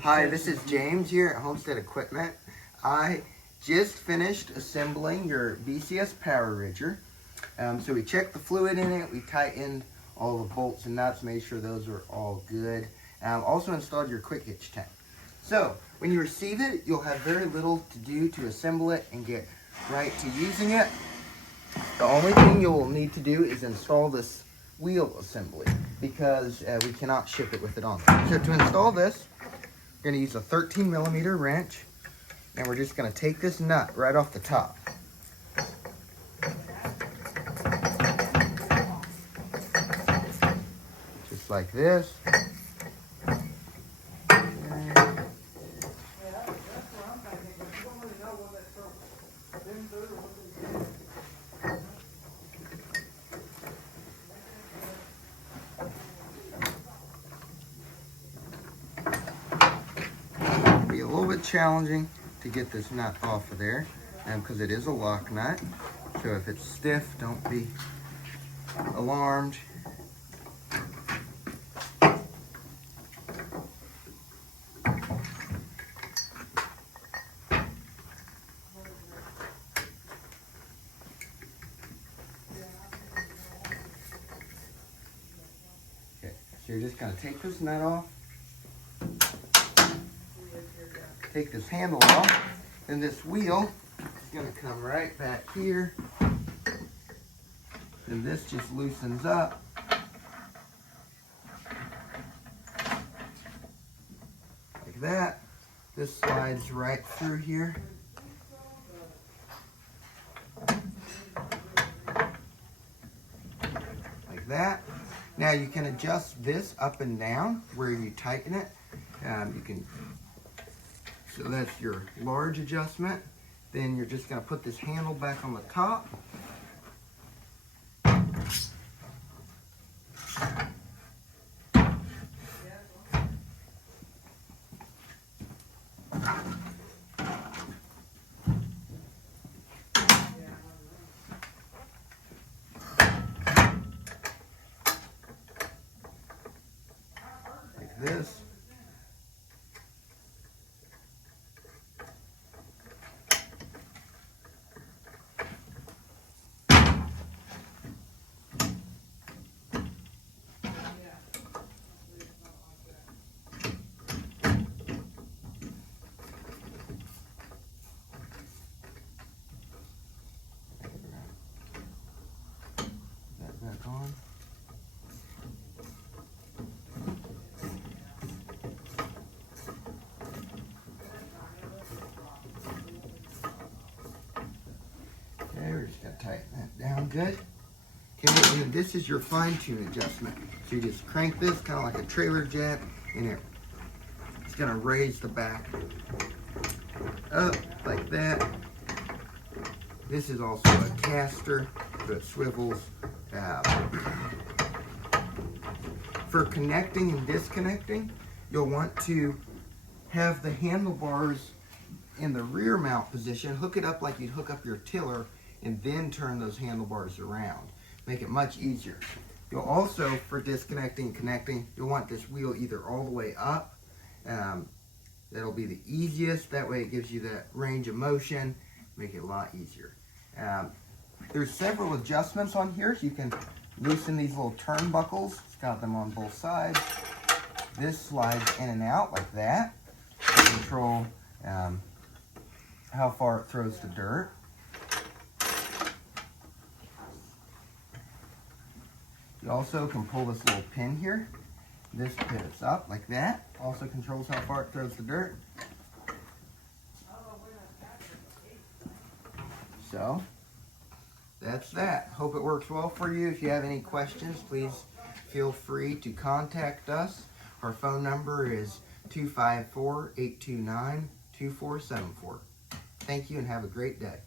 Hi, this is James here at Homestead Equipment. I just finished assembling your BCS Power Ridger. So we checked the fluid in it, we tightened all the bolts and nuts, made sure those are all good. Also installed your quick hitch tank. So when you receive it, you'll have very little to do to assemble it and get right to using it. The only thing you'll need to do is install this wheel assembly because we cannot ship it with it on. So to install this, we're going to use a 13mm wrench, and we're just going to take this nut right off the top. Just like this. Be a little bit challenging to get this nut off of there because it is a lock nut. So if it's stiff, don't be alarmed. Okay, so you're just going to take this nut off. Take this handle off, and this wheel is going to come right back here, and this just loosens up. Like that. This slides right through here. Like that. Now you can adjust this up and down where you tighten it. You can. So that's your large adjustment. Then you're just going to put this handle back on the top. Like this. Back on. Okay, we're just going to tighten that down good. Okay, and this is your fine-tune adjustment. So you just crank this kind of like a trailer jack, and it's going to raise the back up like that. This is also a caster, so it swivels. For connecting and disconnecting, you'll want to have the handlebars in the rear mount position. Hook it up like you'd hook up your tiller, and then turn those handlebars around. Make it much easier. You'll also, for disconnecting and connecting, you'll want this wheel either all the way up. That'll be the easiest. That way it gives you that range of motion. Make it a lot easier. There's several adjustments on here. You can loosen these little turnbuckles. It's got them on both sides. This slides in and out like that to control how far it throws the dirt. You also can pull this little pin here. This pivots up like that. Also controls how far it throws the dirt. So that's that. Hope it works well for you. If you have any questions, please feel free to contact us. Our phone number is 254-829-2474. Thank you and have a great day.